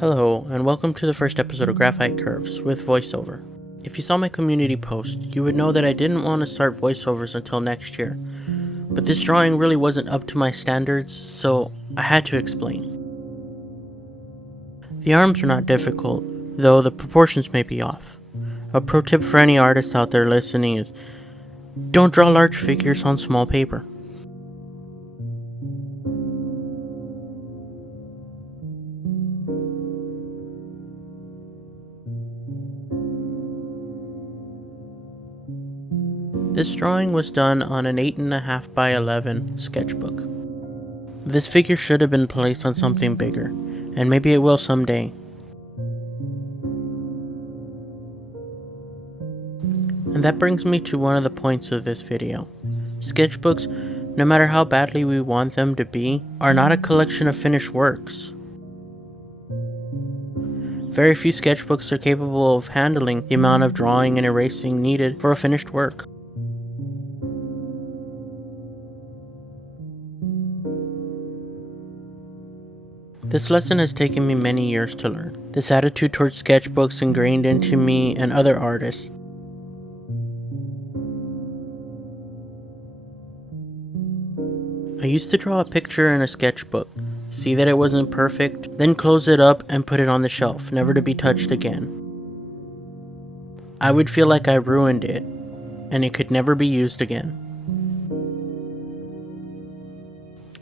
Hello, and welcome to the first episode of Graphite Curves with voiceover. If you saw my community post, you would know that I didn't want to start voiceovers until next year, but this drawing really wasn't up to my standards, so I had to explain. The arms are not difficult, though the proportions may be off. A pro tip for any artist out there listening is, don't draw large figures on small paper. This drawing was done on an 8.5 by 11 sketchbook. This figure should have been placed on something bigger, and maybe it will someday. And that brings me to one of the points of this video. Sketchbooks, no matter how badly we want them to be, are not a collection of finished works. Very few sketchbooks are capable of handling the amount of drawing and erasing needed for a finished work. This lesson has taken me many years to learn. This attitude towards sketchbooks ingrained into me and other artists. I used to draw a picture in a sketchbook, see that it wasn't perfect, then close it up and put it on the shelf, never to be touched again. I would feel like I ruined it, and it could never be used again.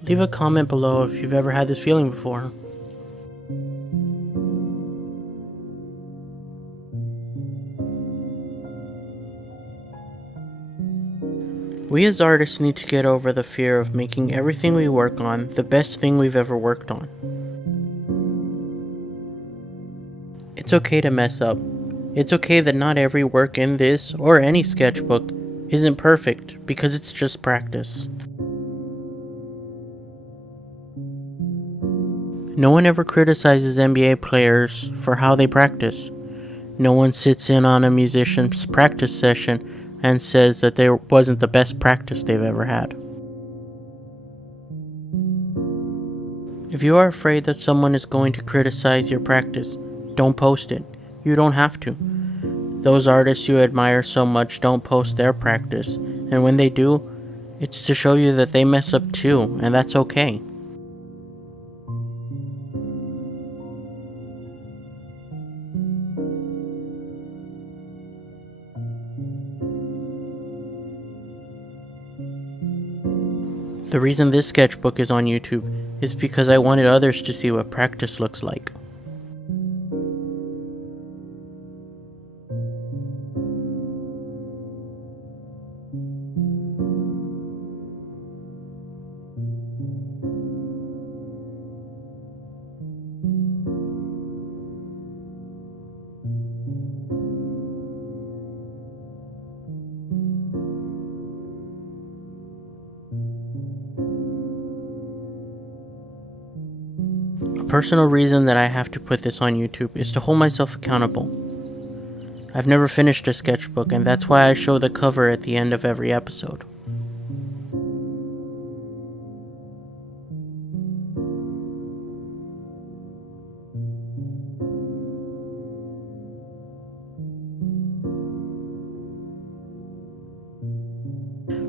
Leave a comment below if you've ever had this feeling before. We as artists need to get over the fear of making everything we work on the best thing we've ever worked on. It's okay to mess up. It's okay that not every work in this or any sketchbook isn't perfect because it's just practice. No one ever criticizes NBA players for how they practice. No one sits in on a musician's practice session and says that there wasn't the best practice they've ever had. If you are afraid that someone is going to criticize your practice, don't post it. You don't have to. Those artists you admire so much don't post their practice, and when they do, it's to show you that they mess up too, and that's okay. The reason this sketchbook is on YouTube is because I wanted others to see what practice looks like. A personal reason that I have to put this on YouTube is to hold myself accountable. I've never finished a sketchbook, and that's why I show the cover at the end of every episode.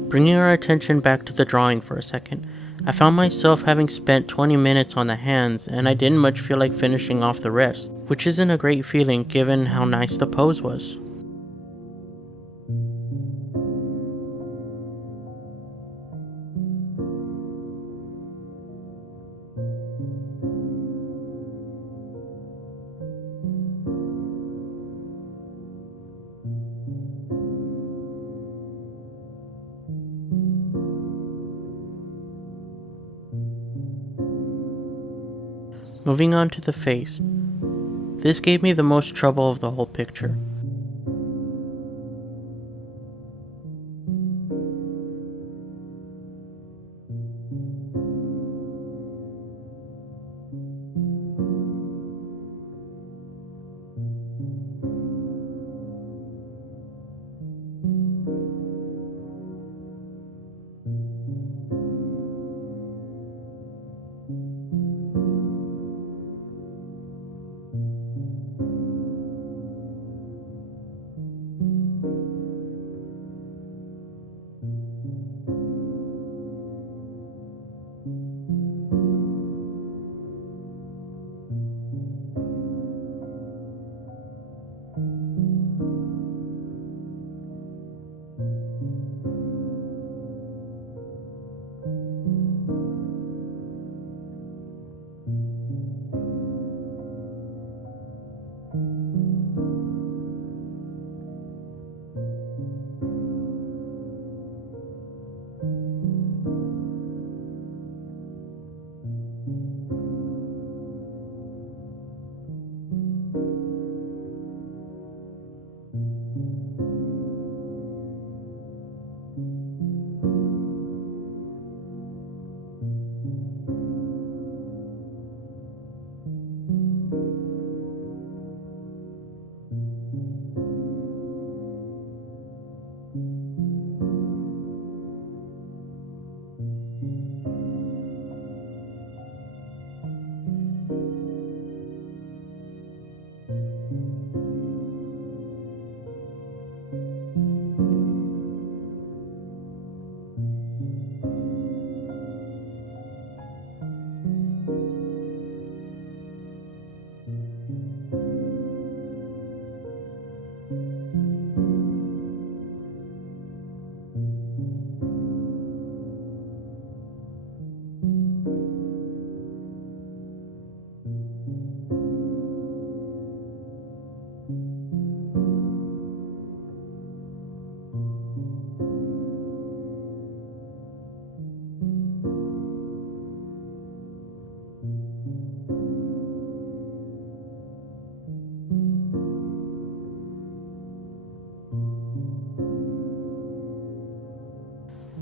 Bringing our attention back to the drawing for a second, I found myself having spent 20 minutes on the hands and I didn't much feel like finishing off the rest, which isn't a great feeling given how nice the pose was. Moving on to the face. This gave me the most trouble of the whole picture.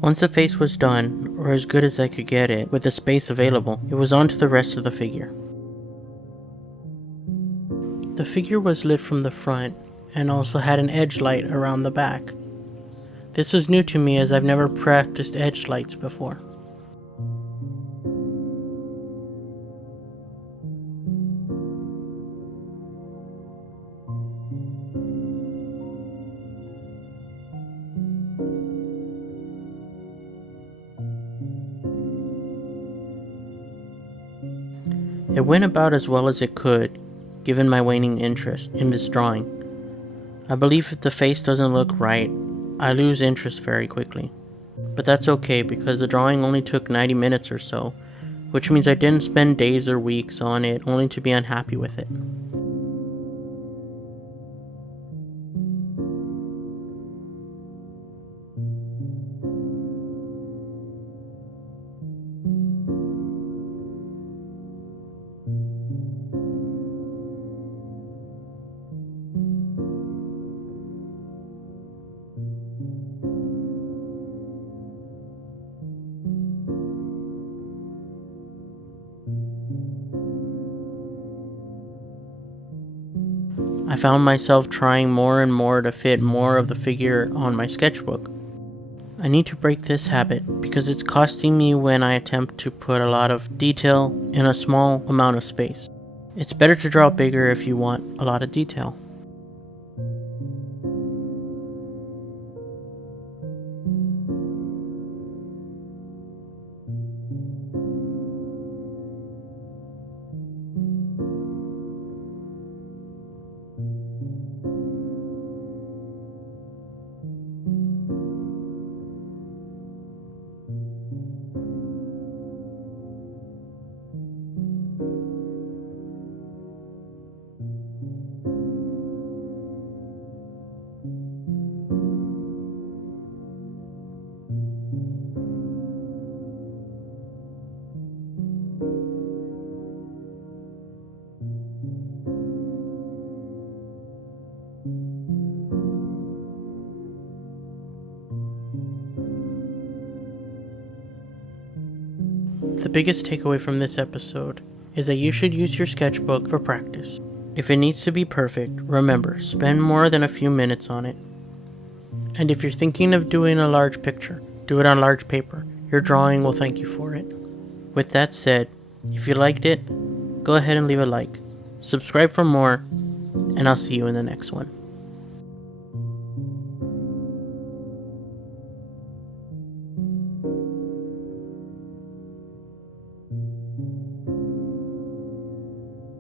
Once the face was done, or as good as I could get it with the space available, it was on to the rest of the figure. The figure was lit from the front and also had an edge light around the back. This was new to me as I've never practiced edge lights before. It went about as well as it could, given my waning interest in this drawing. I believe if the face doesn't look right, I lose interest very quickly. But that's okay because the drawing only took 90 minutes or so, which means I didn't spend days or weeks on it only to be unhappy with it. I found myself trying more and more to fit more of the figure on my sketchbook. I need to break this habit because it's costing me when I attempt to put a lot of detail in a small amount of space. It's better to draw bigger if you want a lot of detail. The biggest takeaway from this episode is that you should use your sketchbook for practice. If it needs to be perfect, remember, spend more than a few minutes on it. And if you're thinking of doing a large picture, do it on large paper. Your drawing will thank you for it. With that said, if you liked it, go ahead and leave a like. Subscribe for more, and I'll see you in the next one.